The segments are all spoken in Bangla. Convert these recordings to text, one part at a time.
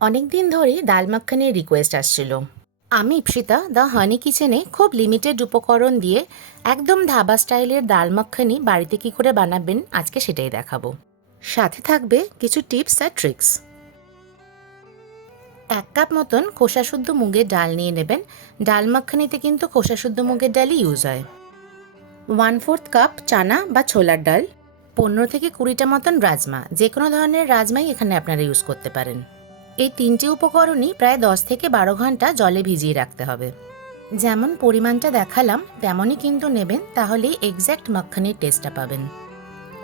অনেক দিন ধরেই ডাল মাখানির রিকোয়েস্ট আসছিল। আমি ইপসিতা দ্য হানি কিচেনে খুব লিমিটেড উপকরণ দিয়ে একদম ধাবা স্টাইলের ডাল মাখানি বাড়িতে কি করে বানাবেন আজকে সেটাই দেখাবো। সাথে থাকবে কিছু টিপস আর ট্রিক্স। 1 কাপ মতন খোসাশুদ্ধ মুগের ডাল নিয়ে নেবেন। ডাল মাখানিতে কিন্তু খোসাশুদ্ধ মুগের ডালই ইউজ হয়। 1/4 কাপ চানা বা ছোলার ডাল, 15 থেকে 20টা মতন রাজমা, যে কোনো ধরনের রাজমাই এখানে আপনারা ইউজ করতে পারেন। এই 3টে উপকরণই প্রায় 10 থেকে 12 ঘন্টা জলে ভিজিয়ে রাখতে হবে। যেমন পরিমাণটা দেখালাম তেমনই কিন্তু নেবেন, তাহলেই এক্স্যাক্ট মাখানির টেস্টটা পাবেন।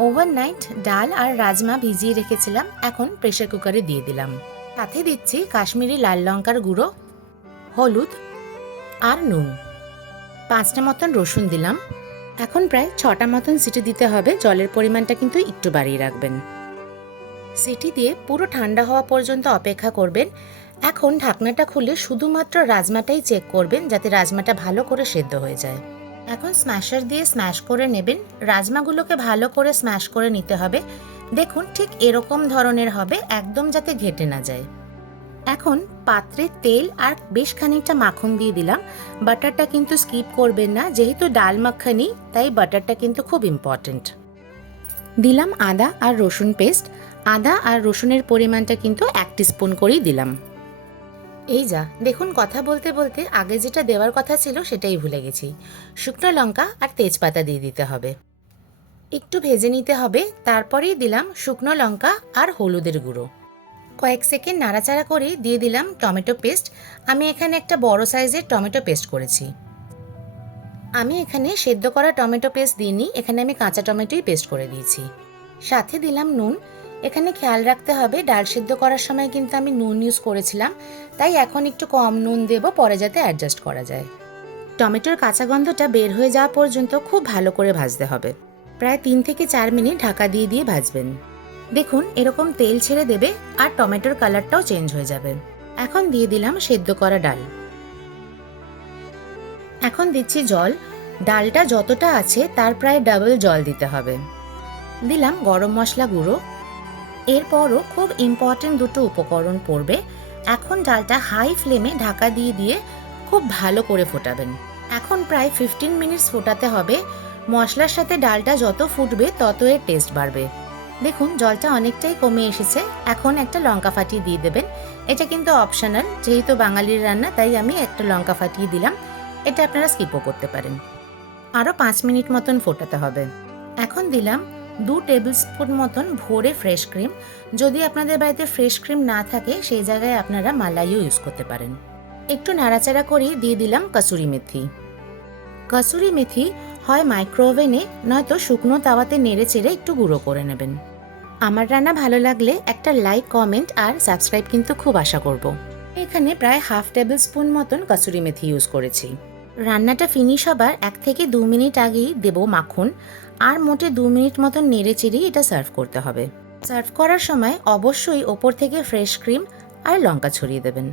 ওভারনাইট ডাল আর রাজমা ভিজিয়ে রেখেছিলাম, এখন প্রেসার কুকারে দিয়ে দিলাম। সাথে দিচ্ছি কাশ্মীরি লাল লঙ্কার গুঁড়ো, হলুদ আর নুন। 5টা মতন রসুন দিলাম। এখন প্রায় 6টা মতন সিটি দিতে হবে, জলের পরিমাণটা কিন্তু একটু বাড়িয়ে রাখবেন। সিটি দিয়ে পুরো ঠান্ডা হওয়া পর্যন্ত অপেক্ষা করবেন। এখন ঢাকনাটা খুলে শুধুমাত্র রাজমাটাই চেক করবেন যাতে রাজমাটা ভালো করে সেদ্ধ হয়ে যায়। এখন স্ম্যাশার দিয়ে স্ম্যাশ করে নেবেন। রাজমাগুলোকে ভালো করে স্ম্যাশ করে নিতে হবে। দেখুন ঠিক এরকম ধরনের হবে, একদম যাতে ঘেটে না যায়। এখন পাত্রে তেল আর বেশ খানিকটা মাখন দিয়ে দিলাম। বাটারটা কিন্তু স্কিপ করবেন না, যেহেতু ডাল মাখানি তাই বাটারটা কিন্তু খুব ইম্পর্টেন্ট। দিলাম আদা আর রসুন পেস্ট। আদা আর রসুনের পরিমাণটা কিন্তু 1 টিস্পুন করেই দিলাম। এই যা দেখুন, কথা বলতে বলতে আগে যেটা দেওয়ার কথা ছিল সেটাই ভুলে গেছি। শুকনো লঙ্কা আর তেজপাতা দিয়ে দিতে হবে, একটু ভেজে নিতে হবে। তারপরেই দিলাম শুকনো লঙ্কা আর হলুদের গুঁড়ো। কয়েক সেকেন্ড নাড়াচাড়া করে দিয়ে দিলাম টমেটো পেস্ট। আমি এখানে একটা বড় সাইজের টমেটো পেস্ট করেছি। আমি এখানে সেদ্ধ করা টমেটো পেস্ট দিইনি, এখানে আমি কাঁচা টমেটোই পেস্ট করে দিয়েছি। সাথে দিলাম নুন। এখানে খেয়াল রাখতে হবে ডাল সেদ্ধ করার সময় কিন্তু আমি নুন ইউজ করেছিলাম, তাই এখন একটু কম নুন দেব, পরে যাতে অ্যাডজাস্ট করা যায়। টমেটোর কাঁচা গন্ধটা বের হয়ে যাওয়া পর্যন্ত খুব ভালো করে ভাজতে হবে। প্রায় 3 থেকে 4 মিনিট ঢাকা দিয়ে দিয়ে ভাজবেন। দেখুন এরকম তেল ছেড়ে দেবে আর টমেটোর কালারটাও চেঞ্জ হয়ে যাবে। এখন দিয়ে দিলাম সেদ্ধ করা ডাল। এখন দিচ্ছি জল। ডালটা যতটা আছে তার প্রায় ডাবল জল দিতে হবে। দিলাম গরম মশলা গুঁড়ো। এরপরও খুব ইম্পর্টেন্ট দুটো উপকরণ পড়বে। এখন ডালটা হাই ফ্লেমে ঢাকা দিয়ে দিয়ে খুব ভালো করে ফোটাবেন। এখন প্রায় 15 মিনিটস ফোটাতে হবে। মশলার সাথে ডালটা যত ফুটবে তত এর টেস্ট বাড়বে। দেখুন জলটা অনেকটাই কমে এসেছে। এখন একটা লঙ্কা ফাটিয়ে দিয়ে দেবেন। এটা কিন্তু অপশনাল, যেহেতু বাঙালির রান্না তাই আমি একটা লঙ্কা ফাটিয়ে দিলাম। এটা আপনারা স্কিপও করতে পারেন। আরও 5 মিনিট মতন ফোটাতে হবে। এখন দিলাম 2 টেবিল স্পুন মতন ভরে ফ্রেশ ক্রিম। যদি আপনাদের বাড়িতে ফ্রেশ ক্রিম না থাকে সেই জায়গায় আপনারা মালাইও ইউজ করতে পারেন। একটু নাড়াচাড়া করে দিয়ে দিলাম কাসুরি মেথি। কাসুরি মেথি হয় মাইক্রোওভেনে নয়তো শুকনো তাওয়াতে নেড়ে চেড়ে একটু গুঁড়ো করে নেবেন। আমার রান্না ভালো লাগলে একটা লাইক, কমেন্ট আর সাবস্ক্রাইব কিন্তু খুব আশা করব। এখানে প্রায় হাফ টেবিল স্পুন মতন কাসুরি মেথি ইউজ করেছি। রান্নাটা ফিনিশ হবার 1 থেকে 2 মিনিট আগেই দেব মাখন, আর মোটে 2 মিনিট মতন নেড়ে চেড়েই এটা সার্ভ করতে হবে। সার্ভ করার সময় অবশ্যই ওপর থেকে ফ্রেশ ক্রিম আর লঙ্কা ছড়িয়ে দেবেন।